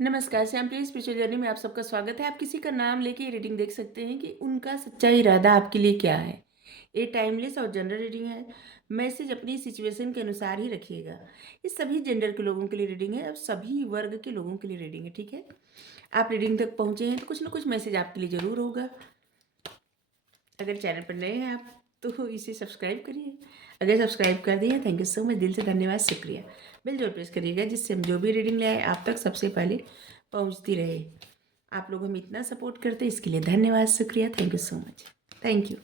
नमस्कार, श्यामप्रिय spiritual journey में आप सबका स्वागत है। आप किसी का नाम लेके रीडिंग देख सकते हैं कि उनका सच्चा इरादा आपके लिए क्या है। ये टाइमलेस और जनरल रीडिंग है। मैसेज अपनी सिचुएशन के अनुसार ही रखिएगा। ये सभी जेंडर के लोगों के लिए रीडिंग है और सभी वर्ग के लोगों के लिए रीडिंग है, ठीक है। आप रीडिंग तक पहुँचे हैं तो कुछ ना कुछ मैसेज आपके लिए ज़रूर होगा। अगर चैनल पर नए हैं आप तो इसे सब्सक्राइब करिए। अगर सब्सक्राइब कर दिए, थैंक यू सो मच, दिल से धन्यवाद, शुक्रिया। बेल जरूर प्रेस करिएगा जिससे हम जो भी रीडिंग ले आए आप तक सबसे पहले पहुंचती रहे। आप लोग हम इतना सपोर्ट करते हैं, इसके लिए धन्यवाद, शुक्रिया, thank you so much, thank you.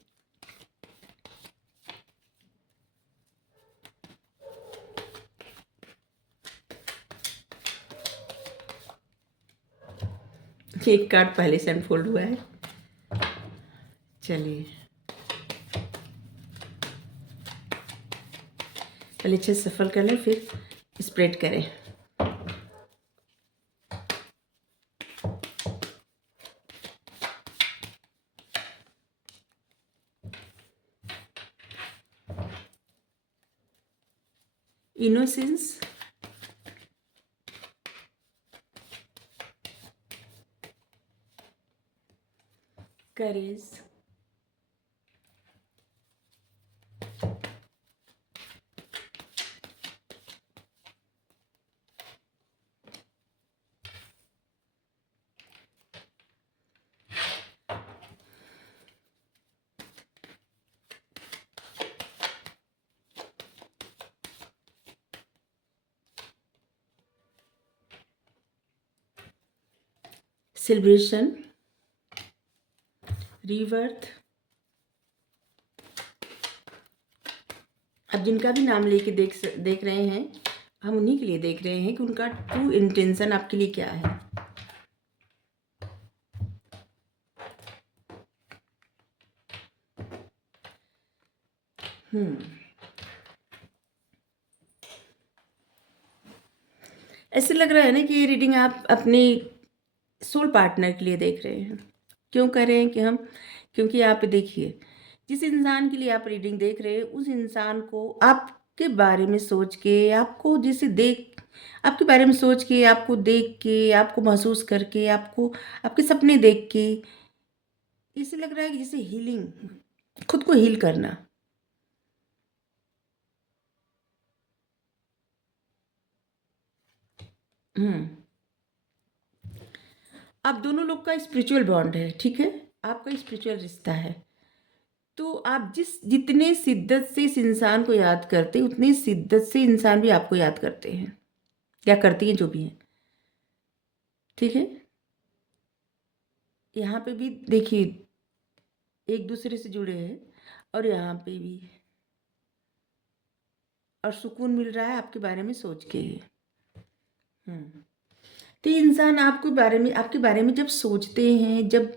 एक कार्ड पहले से अनफोल्ड हुआ है। चलिए पहले अच्छे से सफल कर लें, फिर स्प्रेड करें। इनोसेंस, करेज, सेलिब्रेशन, रीबर्थ। अब जिनका भी नाम लेके देख रहे हैं, हम उन्हीं के लिए देख रहे हैं कि उनका ट्रू इंटेंशन आपके लिए क्या है। ऐसे लग रहा है ना कि ये रीडिंग आप अपने सोल पार्टनर के लिए देख रहे हैं। क्यों कर रहे हैं कि हम, क्योंकि आप देखिए, जिस इंसान के लिए आप रीडिंग देख रहे हैं उस इंसान को आपके बारे में सोच के, आपको जिसे देख, आपके बारे में सोच के, आपको देख के, आपको महसूस करके, आपको आपके सपने देख के ऐसे लग रहा है कि जैसे हीलिंग, खुद को हील करना। आप दोनों लोग का स्पिरिचुअल बॉन्ड है, ठीक है, आपका स्पिरिचुअल रिश्ता है। तो आप जितने शिद्दत से इस इंसान को याद करते हैं उतनी शिद्दत से इंसान भी आपको याद करते हैं या करती हैं, जो भी हैं, ठीक है। यहाँ पे भी देखिए एक दूसरे से जुड़े हैं और यहाँ पे भी, और सुकून मिल रहा है आपके बारे में सोच के। तो ये इंसान आपके बारे में जब सोचते हैं, जब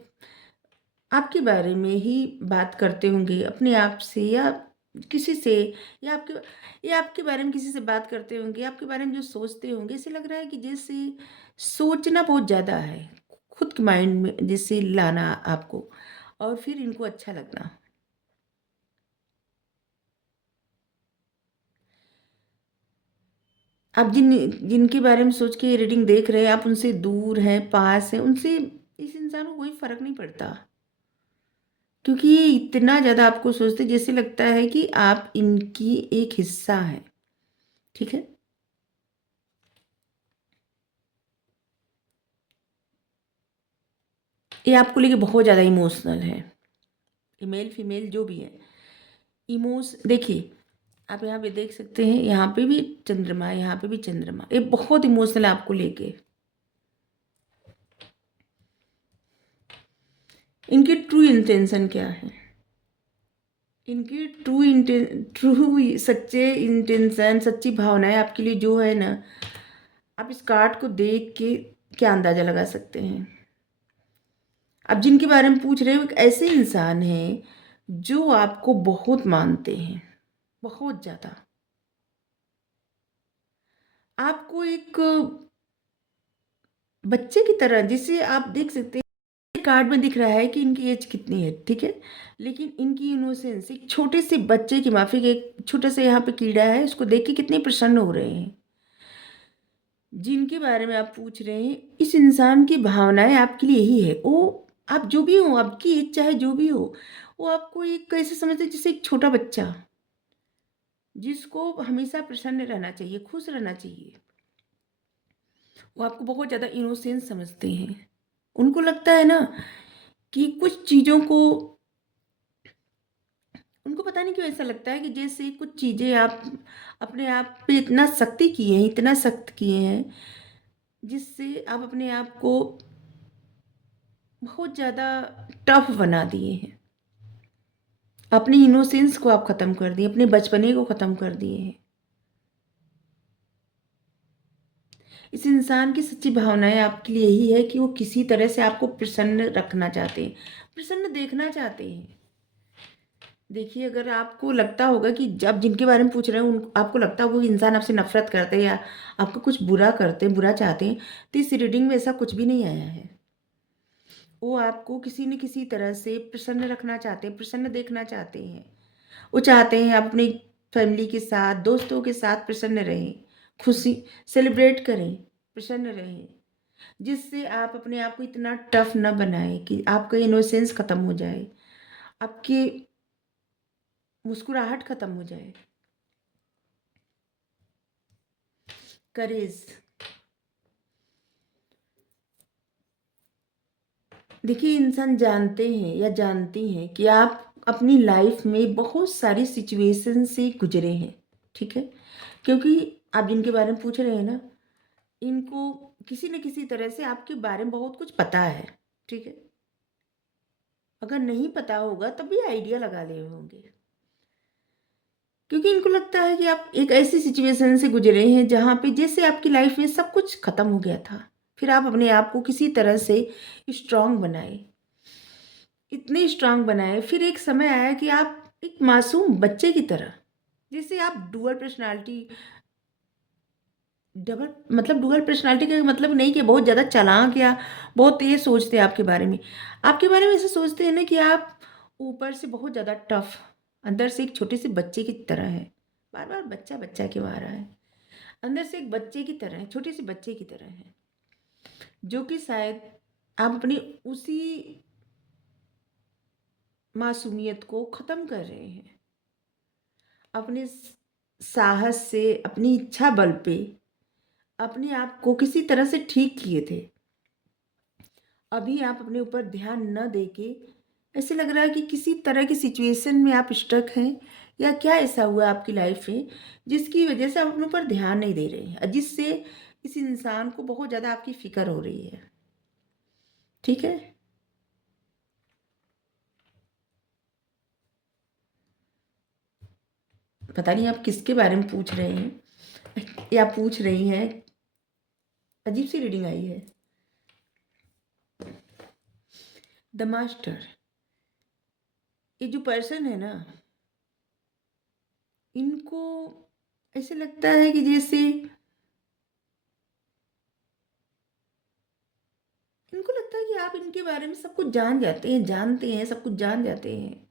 आपके बारे में ही बात करते होंगे अपने आप से या किसी से, या आपके बारे में किसी से बात करते होंगे, आपके बारे में जो सोचते होंगे, ऐसे लग रहा है कि जैसे सोचना बहुत ज़्यादा है, खुद के माइंड में जैसे लाना आपको, और फिर इनको अच्छा लगना। आप जिनके बारे में सोच के रीडिंग देख रहे हैं, आप उनसे दूर हैं, पास हैं, उनसे इस इंसान को कोई फर्क नहीं पड़ता, क्योंकि ये इतना ज़्यादा आपको सोचते, जैसे लगता है कि आप इनकी एक हिस्सा है, ठीक है। ये आपको लेके बहुत ज़्यादा इमोशनल है, मेल फीमेल जो भी है। देखिए आप यहाँ पे देख सकते हैं, यहाँ पे भी चंद्रमा, यहाँ पे भी चंद्रमा, ये बहुत इमोशनल है आपको लेके। इनकी ट्रू इंटेंशन क्या है, इनकी ट्रू सच्चे इंटेंशन, सच्ची भावनाएं आपके लिए जो है ना, आप इस कार्ड को देख के क्या अंदाज़ा लगा सकते हैं। अब जिनके बारे में पूछ रहे हो एक ऐसे इंसान हैं जो आपको बहुत मानते हैं, बहुत ज़्यादा। आपको एक बच्चे की तरह, जिसे आप देख सकते हैं कार्ड में दिख रहा है कि इनकी एज कितनी है, ठीक है, लेकिन इनकी इनोसेंस एक छोटे से बच्चे की माफिक, एक छोटा सा यहाँ पे कीड़ा है, उसको देख के कितने प्रसन्न हो रहे हैं। जिनके बारे में आप पूछ रहे हैं, इस इंसान की भावनाएँ आपके लिए यही है। वो आप जो भी हो, आपकी एज चाहे जो भी हो, वो आपको एक कैसे समझते हैं जैसे एक छोटा बच्चा, जिसको हमेशा प्रसन्न रहना चाहिए, खुश रहना चाहिए। वो आपको बहुत ज़्यादा इनोसेंट समझते हैं। उनको लगता है ना कि कुछ चीज़ों को उनको पता नहीं क्यों ऐसा लगता है कि जैसे कुछ चीज़ें आप अपने आप पे इतना सख्ती किए हैं, इतना सख्त किए हैं, जिससे आप अपने आप को बहुत ज़्यादा टफ बना दिए हैं। अपनी इनोसेंस को आप ख़त्म कर दिए, अपने बचपने को ख़त्म कर दिए हैं। इस इंसान की सच्ची भावनाएँ आपके लिए यही है कि वो किसी तरह से आपको प्रसन्न रखना चाहते हैं, प्रसन्न देखना चाहते हैं। देखिए, अगर आपको लगता होगा कि जब जिनके बारे में पूछ रहे हैं उन आपको लगता होगा कि इंसान आपसे नफ़रत करते हैं या आपको कुछ बुरा करते हैं, बुरा चाहते हैं, तो इस रीडिंग में ऐसा कुछ भी नहीं आया है। वो आपको किसी न किसी तरह से प्रसन्न रखना चाहते हैं, प्रसन्न देखना चाहते हैं। वो चाहते हैं आप अपनी फैमिली के साथ, दोस्तों के साथ प्रसन्न रहें, खुशी सेलिब्रेट करें, प्रसन्न रहें। जिससे आप अपने आप को इतना टफ ना बनाएँ कि आपका इनोसेंस ख़त्म हो जाए, आपकी मुस्कुराहट ख़त्म हो जाए। करेज, देखिए इंसान जानते हैं या जानती हैं कि आप अपनी लाइफ में बहुत सारी सिचुएशन से गुजरे हैं, ठीक है? क्योंकि आप जिनके बारे में पूछ रहे हैं ना, इनको किसी न किसी तरह से आपके बारे में बहुत कुछ पता है, ठीक है? अगर नहीं पता होगा तब भी आइडिया लगा लिए होंगे। क्योंकि इनको लगता है कि आप एक ऐसी सिचुएशन से गुजरे हैं जहाँ पे जैसे आपकी लाइफ में सब कुछ खत्म हो गया था। फिर आप अपने आप को किसी तरह से स्ट्रॉन्ग बनाए, इतने स्ट्रॉन्ग बनाए, फिर एक समय आया कि आप एक मासूम बच्चे की तरह, जैसे आप डुअल पर्सनैलिटी डबल मतलब डुअल पर्सनैलिटी का मतलब नहीं कि बहुत ज़्यादा चालाक या बहुत तेज़ सोचते हैं आपके बारे में। आपके बारे में ऐसे सोचते हैं ना कि आप ऊपर से बहुत ज़्यादा टफ, अंदर से एक छोटे से बच्चे की तरह हैं। बार-बार बच्चा क्यों आ रहा है? अंदर से एक बच्चे की तरह है, छोटे से बच्चे की तरह है, जो कि शायद आप अपनी उसी मासूमियत को ख़त्म कर रहे हैं। अपने साहस से, अपनी इच्छा बल पे अपने आप को किसी तरह से ठीक किए थे। अभी आप अपने ऊपर ध्यान न देके ऐसे लग रहा है कि किसी तरह की सिचुएशन में आप स्टक हैं, या क्या ऐसा हुआ आपकी लाइफ में जिसकी वजह से आप अपने ऊपर ध्यान नहीं दे रहे हैं, जिससे इस इंसान को बहुत ज़्यादा आपकी फ़िक्र हो रही है, ठीक है? पता नहीं आप किसके बारे में पूछ रहे हैं या पूछ रही हैं, अजीब सी रीडिंग आई है। द मास्टर, ये जो पर्सन है ना, इनको ऐसे लगता है कि जैसे इनको लगता है कि आप इनके बारे में सब कुछ जान जाते हैं, जानते हैं, सब कुछ जान जाते हैं।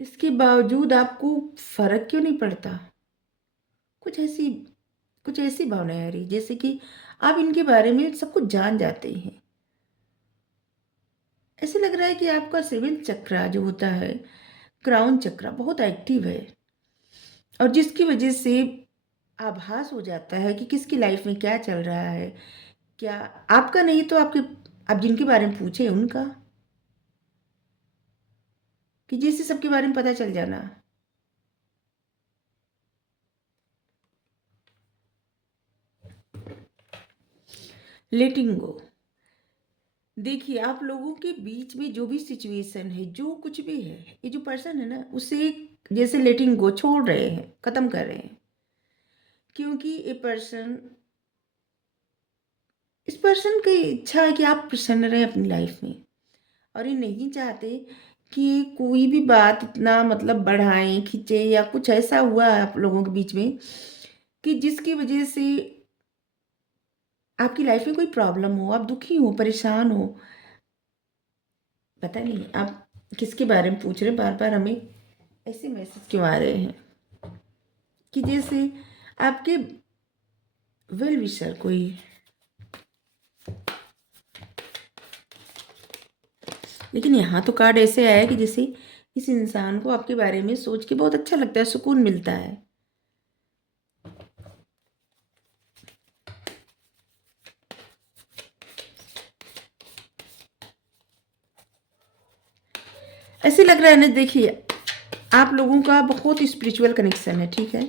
इसके बावजूद आपको फ़र्क क्यों नहीं पड़ता? कुछ ऐसी कुछ ऐसी भावनाएँ आ रही जैसे कि आप इनके बारे में सब कुछ जान जाते हैं। ऐसे लग रहा है कि आपका 7th चक्रा जो होता है, क्राउन चक्रा बहुत एक्टिव है, और जिसकी वजह से आभास हो जाता है कि किसकी लाइफ में क्या चल रहा है। क्या आपका नहीं तो आपके आप जिनके बारे में पूछे उनका, कि जिससे सबके बारे में पता चल जाना। लेटिंग गो, देखिए आप लोगों के बीच में जो भी सिचुएशन है, जो कुछ भी है, ये जो पर्सन है ना, उसे जैसे लेटिंग गो छोड़ रहे हैं, ख़त्म कर रहे हैं। क्योंकि ये पर्सन इस पर्सन की इच्छा है कि आप प्रसन्न रहें अपनी लाइफ में, और ये नहीं चाहते कि कोई भी बात इतना मतलब बढ़ाएँ, खींचे, या कुछ ऐसा हुआ है आप लोगों के बीच में कि जिसकी वजह से आपकी लाइफ में कोई प्रॉब्लम हो, आप दुखी हो, परेशान हो। पता नहीं आप किसके बारे में पूछ रहे हैं, बार-बार हमें ऐसे मैसेज क्यों आ रहे हैं कि जैसे आपके वेल विशर कोई। लेकिन यहाँ तो कार्ड ऐसे आया है कि जैसे इस इंसान को आपके बारे में सोच के बहुत अच्छा लगता है, सुकून मिलता है। ऐसे लग रहा है ना, देखिए आप लोगों का बहुत स्पिरिचुअल कनेक्शन है, ठीक है,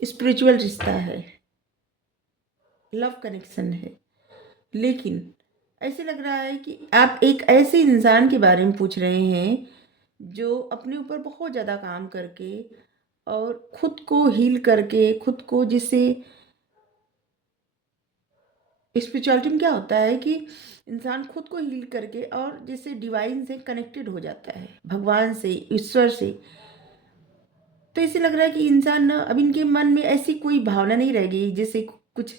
स्पिरिचुअल रिश्ता है, लव कनेक्शन है। लेकिन ऐसे लग रहा है कि आप एक ऐसे इंसान के बारे में पूछ रहे हैं जो अपने ऊपर बहुत ज़्यादा काम करके और खुद को हील करके, खुद को जिससे स्पिरिचुअलिटी में क्या होता है कि इंसान खुद को हील करके और जैसे डिवाइन से कनेक्टेड हो जाता है, भगवान से, ईश्वर से। तो ऐसे लग रहा है कि इंसान ना, अब इनके मन में ऐसी कोई भावना नहीं रह गई जैसे कुछ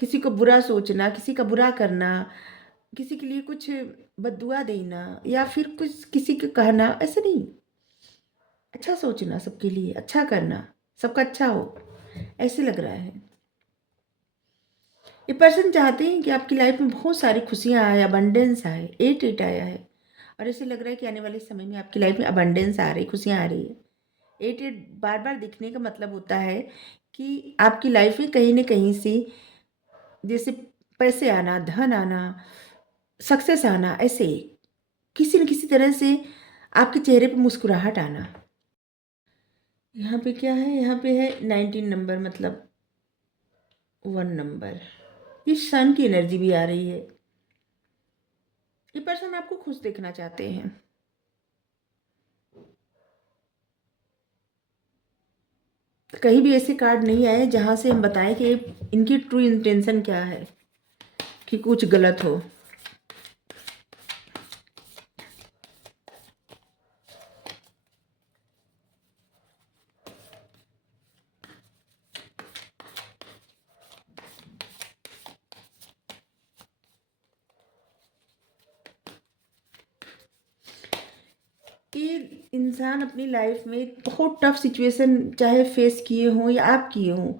किसी को बुरा सोचना, किसी का बुरा करना, किसी के लिए कुछ बददुआ देना या फिर कुछ किसी को कहना, ऐसा नहीं। अच्छा सोचना, सबके लिए अच्छा करना, सबका अच्छा हो, ऐसे लग रहा है। ये पर्सन चाहते हैं कि आपकी लाइफ में बहुत सारी खुशियाँ आए, अबंडेंस आए, एट एट आया है। और ऐसे लग रहा है कि आने वाले समय में आपकी लाइफ में अबंडेंस आ रही, खुशियाँ आ रही है। एट एट बार बार दिखने का मतलब होता है कि आपकी लाइफ में कहीं न कहीं से जैसे पैसे आना, धन आना, सक्सेस आना, ऐसे किसी न किसी तरह से आपके चेहरे पे मुस्कुराहट आना। यहाँ पे क्या है, यहाँ पे है 19 नंबर, मतलब 1 नंबर। ये सन की एनर्जी भी आ रही है। ये पर्सन आपको खुश देखना चाहते हैं। कहीं भी ऐसे कार्ड नहीं आए जहाँ से हम बताएं कि इनकी ट्रू इंटेंशन क्या है, कि कुछ गलत हो। कि इंसान अपनी लाइफ में बहुत टफ सिचुएशन चाहे फेस किए हों या आप किए हों,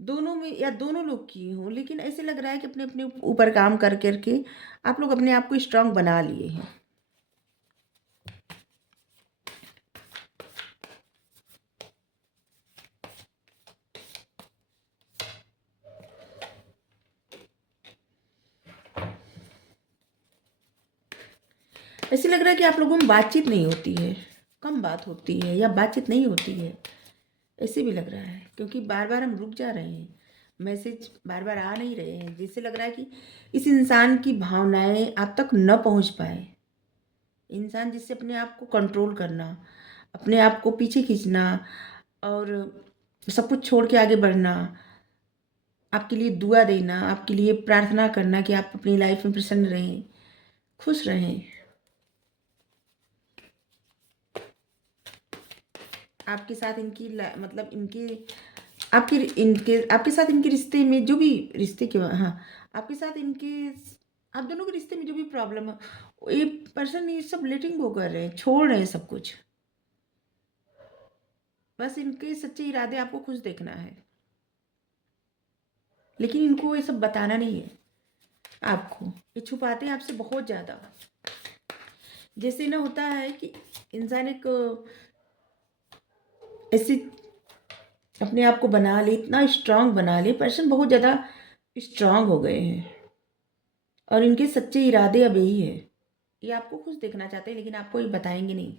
दोनों में या दोनों लोग किए हों, लेकिन ऐसे लग रहा है कि अपने अपने ऊपर काम कर करके आप लोग अपने आप को स्ट्रांग बना लिए हैं। ऐसे लग रहा है कि आप लोगों में बातचीत नहीं होती है, कम बात होती है या बातचीत नहीं होती है, ऐसे भी लग रहा है। क्योंकि बार बार हम रुक जा रहे हैं, मैसेज बार बार आ नहीं रहे हैं, जिससे लग रहा है कि इस इंसान की भावनाएं आप तक न पहुंच पाए। इंसान जिससे अपने आप को कंट्रोल करना, अपने आप को पीछे खींचना और सब कुछ छोड़ के आगे बढ़ना, आपके लिए दुआ देना, आपके लिए प्रार्थना करना कि आप अपनी लाइफ में प्रसन्न रहें, खुश रहें। आपके साथ इनकी मतलब इनके आपके इनके आपके साथ इनके रिश्ते में जो भी रिश्ते के, हाँ, आपके साथ इनके, आप दोनों के रिश्ते में जो भी प्रॉब्लम है, ये पर्सन ये सब लेटिंग गो कर रहे हैं, छोड़ रहे हैं सब कुछ। बस इनके सच्चे इरादे आपको खुश देखना है, लेकिन इनको ये सब बताना नहीं है आपको। ये छुपाते हैं आपसे बहुत ज़्यादा। जैसे ना होता है कि इंसान एक ऐसे अपने आप को बना ले, इतना स्ट्रांग बना ले, पर्सन बहुत ज़्यादा स्ट्रांग हो गए हैं और इनके सच्चे इरादे अब यही है। ये आपको खुश देखना चाहते हैं लेकिन आपको ये बताएंगे नहीं।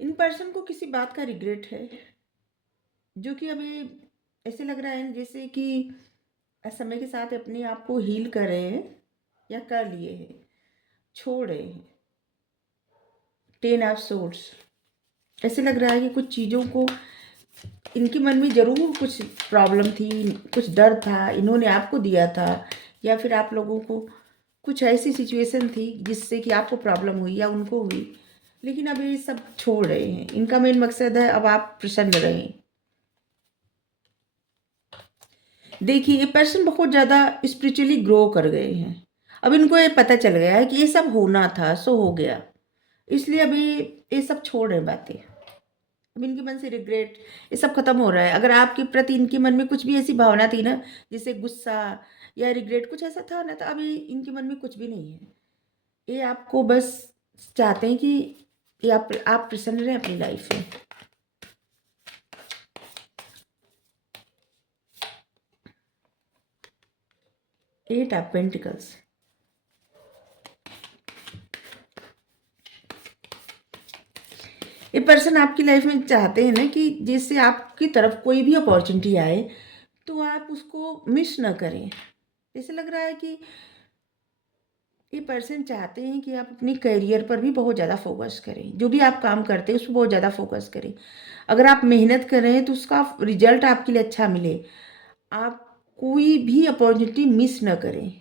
इन पर्सन को किसी बात का रिग्रेट है, जो कि अभी ऐसे लग रहा है जैसे कि समय के साथ अपने आप को हील कर रहे हैं या कर लिए हैं, छोड़ रहे हैं। 10 ऑफ सोर्ड्स, ऐसे लग रहा है कि कुछ चीज़ों को इनके मन में ज़रूर कुछ प्रॉब्लम थी, कुछ डर था, इन्होंने आपको दिया था, या फिर आप लोगों को कुछ ऐसी सिचुएशन थी जिससे कि आपको प्रॉब्लम हुई या उनको हुई, लेकिन अब ये सब छोड़ रहे हैं। इनका मेन मकसद है अब आप प्रसन्न रहें। देखिए, ये पर्सन बहुत ज़्यादा स्पिरिचुअली ग्रो कर गए हैं। अब इनको ये पता चल गया है कि ये सब होना था, सो हो गया। इसलिए अभी ये सब छोड़ रहे हैं बातें। अब इनके मन से रिग्रेट ये सब खत्म हो रहा है। अगर आपके प्रति इनके मन में कुछ भी ऐसी भावना थी ना, जैसे गुस्सा या रिग्रेट कुछ ऐसा था ना, तो अभी इनके मन में कुछ भी नहीं है। ये आपको बस चाहते हैं कि ये आप प्रसन्न रहें अपनी लाइफ में। Eight of pentacles. ये पर्सन आपकी लाइफ में चाहते हैं ना कि जैसे आपकी तरफ कोई भी अपॉर्चुनिटी आए तो आप उसको मिस ना करें। जैसे लग रहा है कि ये पर्सन चाहते हैं कि आप अपनी करियर पर भी बहुत ज़्यादा फोकस करें। जो भी आप काम करते हैं उस पर बहुत ज़्यादा फोकस करें। अगर आप मेहनत कर रहे हैं तो उसका रिजल्ट आपके लिए अच्छा मिले। आप कोई भी अपॉर्चुनिटी मिस ना करें।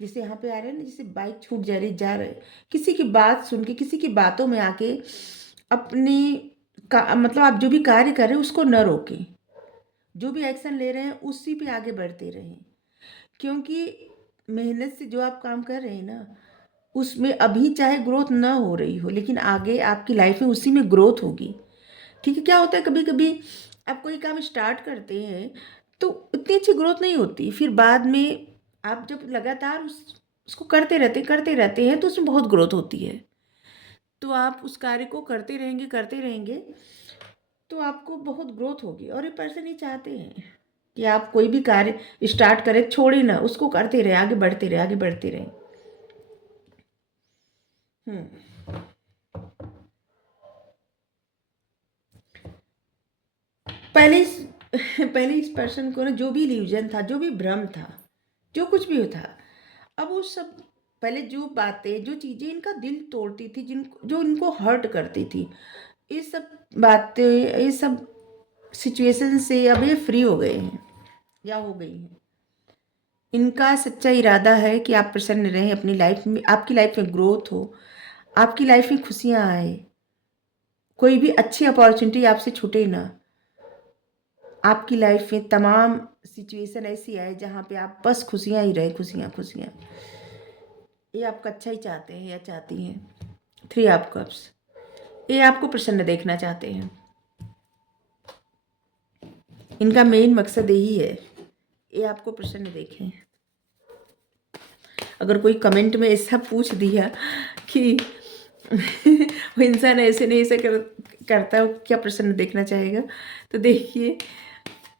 जैसे यहाँ पे आ रहे हैं ना, जैसे बाइक छूट जा रहे किसी की बात सुन के, किसी की बातों में आके अपने का मतलब आप जो भी कार्य कर रहे हैं उसको न रोकें। जो भी एक्शन ले रहे हैं उसी पे आगे बढ़ते रहें। क्योंकि मेहनत से जो आप काम कर रहे हैं ना, उसमें अभी चाहे ग्रोथ ना हो रही हो, लेकिन आगे आपकी लाइफ में उसी में ग्रोथ होगी। ठीक है। क्या होता है, कभी कभी आप कोई काम स्टार्ट करते हैं तो इतनी अच्छी ग्रोथ नहीं होती, फिर बाद में आप जब लगातार उसको करते रहते हैं तो उसमें बहुत ग्रोथ होती है। तो आप उस कार्य को करते रहेंगे तो आपको बहुत ग्रोथ होगी। और ये पर्सन ये चाहते हैं कि आप कोई भी कार्य स्टार्ट करें, छोड़े ना, उसको करते रहे, आगे बढ़ते रहे, आगे बढ़ते रहे। हम्म पहले इस पहले इस पर्सन को ना जो भी इल्यूजन था, जो भी भ्रम था, जो कुछ भी था, अब वो सब पहले जो बातें, जो चीज़ें इनका दिल तोड़ती थी, जो इनको हर्ट करती थी, ये सब बातें, ये सब सिचुएशन से अब ये फ्री हो गए हैं या हो गई हैं। इनका सच्चा इरादा है कि आप प्रसन्न रहें अपनी लाइफ में, आपकी लाइफ में ग्रोथ हो, आपकी लाइफ में खुशियाँ आए, कोई भी अच्छी अपॉर्चुनिटी आपसे छूटे ना। आपकी लाइफ में तमाम सिचुएशन ऐसी आए जहाँ पे आप बस खुशियाँ ही रहे, खुशियाँ खुशियाँ। ये आपका अच्छा ही चाहते हैं या चाहती हैं। थ्री ऑफ कप्स, ये आपको प्रसन्न देखना चाहते हैं। इनका मेन मकसद यही है, ये आपको प्रसन्न देखें। अगर कोई कमेंट में ऐसा पूछ दिया कि वो इंसान ऐसे नहीं ऐसे करता है, क्या प्रसन्न देखना चाहेगा, तो देखिए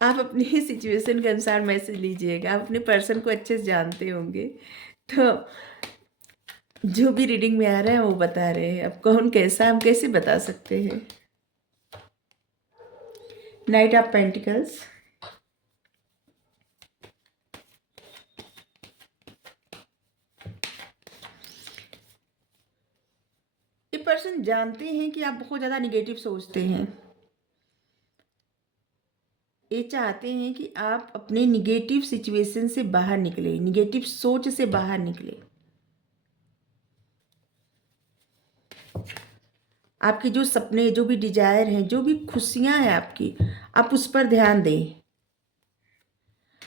आप अपनी सिचुएशन के अनुसार मैसेज लीजिएगा। आप अपने पर्सन को अच्छे से जानते होंगे, तो जो भी रीडिंग में आ रहा है वो बता रहे हैं। अब कौन कैसा, हम कैसे बता सकते हैं। Night of pentacles. ये पर्सन जानते हैं कि आप बहुत ज़्यादा निगेटिव सोचते हैं। ये चाहते हैं कि आप अपने निगेटिव सिचुएशन से बाहर निकले, निगेटिव सोच से बाहर निकले। आपके जो सपने, जो भी डिजायर हैं, जो भी खुशियां हैं आपकी, आप उस पर ध्यान दें।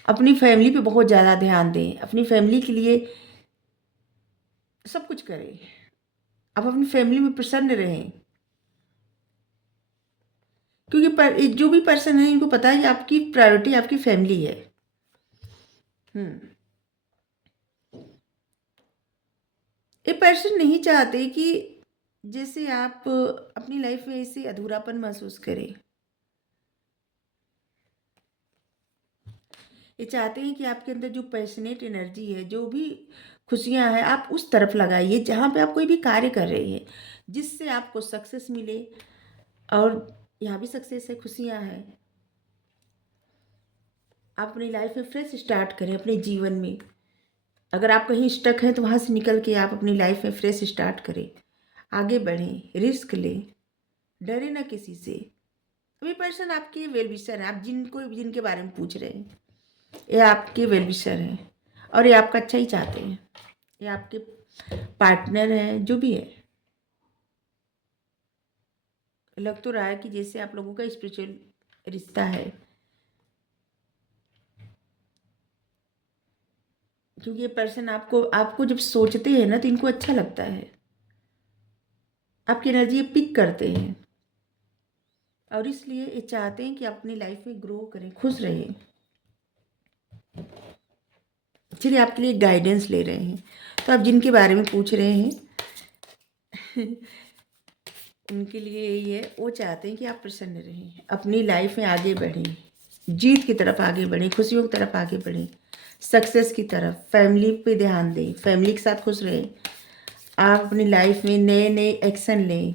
अपनी फैमिली पे बहुत ज़्यादा ध्यान दें। अपनी फैमिली के लिए सब कुछ करें। आप अपनी फैमिली में प्रसन्न रहें। क्योंकि जो भी पर्सन है, इनको पता है कि आपकी प्रायोरिटी आपकी फैमिली है। हम्म ये पर्सन नहीं चाहते कि जैसे आप अपनी लाइफ में ऐसे अधूरापन महसूस करें। ये चाहते हैं कि आपके अंदर जो पैशनेट एनर्जी है, जो भी खुशियां हैं, आप उस तरफ लगाइए जहाँ पे आप कोई भी कार्य कर रहे हैं, जिससे आपको सक्सेस मिले। और यहाँ भी सक्सेस है, खुशियां हैं। आप अपनी लाइफ में फ्रेश स्टार्ट करें अपने जीवन में। अगर आप कहीं स्टक हैं तो वहाँ से निकल के आप अपनी लाइफ में फ्रेश स्टार्ट करें, आगे बढ़ें, रिस्क लें, डरे ना किसी से। अभी पर्सन आपके वेल विशर हैं। आप जिनके बारे में पूछ रहे हैं, ये आपके वेल विशर हैं और ये आपका अच्छा ही चाहते हैं। ये आपके पार्टनर हैं, जो भी है। लग तो रहा है कि जैसे आप लोगों का स्पिरिचुअल रिश्ता है। क्योंकि ये पर्सन आपको आपको जब सोचते हैं ना तो इनको अच्छा लगता है, आपकी एनर्जी ये पिक करते हैं और इसलिए ये चाहते हैं कि आप अपनी लाइफ में ग्रो करें, खुश रहें। चलिए आपके लिए गाइडेंस ले रहे हैं। तो आप जिनके बारे में पूछ रहे हैं उनके लिए यही है, वो चाहते हैं कि आप प्रसन्न रहें, अपनी लाइफ में आगे बढ़ें, जीत की तरफ आगे बढ़ें, खुशियों की तरफ आगे बढ़ें, सक्सेस की तरफ। फैमिली पे ध्यान दें, फैमिली के साथ खुश रहें। आप अपनी लाइफ में नए नए एक्शन लें।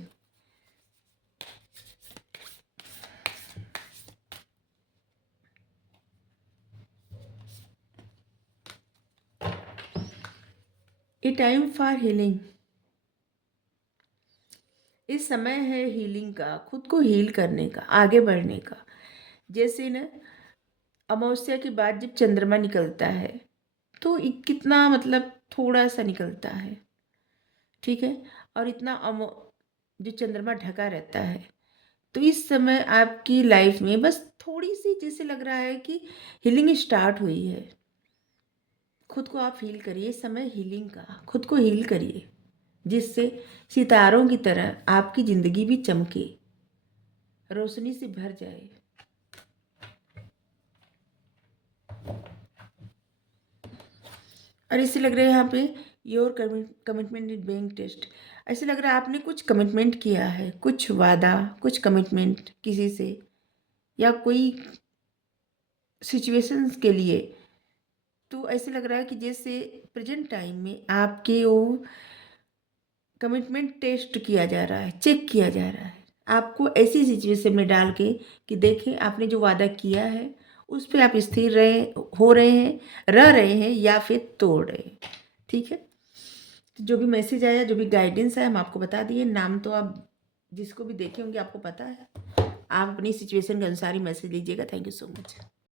ए टाइम फॉर हीलिंग, इस समय है हीलिंग का, खुद को हील करने का, आगे बढ़ने का। जैसे ना अमावस्या के बाद जब चंद्रमा निकलता है तो कितना मतलब थोड़ा सा निकलता है, ठीक है, और इतना जो चंद्रमा ढका रहता है, तो इस समय आपकी लाइफ में बस थोड़ी सी जैसे लग रहा है कि हीलिंग स्टार्ट हुई है। खुद को आप हील करिए, इस समय हीलिंग का, खुद को हील करिए, जिससे सितारों की तरह आपकी ज़िंदगी भी चमके, रोशनी से भर जाए। और इससे लग रहा है यहाँ पे your commitment in being test, ऐसे लग रहा है आपने कुछ कमिटमेंट किया है, कुछ वादा, कुछ कमिटमेंट किसी से या कोई सिचुएशंस के लिए। तो ऐसे लग रहा है कि जैसे प्रेजेंट टाइम में आपके वो कमिटमेंट टेस्ट किया जा रहा है, चेक किया जा रहा है, आपको ऐसी सिचुएशन में डाल के कि देखें आपने जो वादा किया है उस पे आप स्थिर हो रहे हैं, रह रहे हैं या फिर तोड़ रहे हैं। ठीक है, तो जो भी मैसेज आया, जो भी गाइडेंस है, हम आपको बता दिए। नाम तो आप जिसको भी देखे होंगे आपको पता है। आप अपनी सिचुएशन के अनुसार ही मैसेज लीजिएगा। Thank you so much.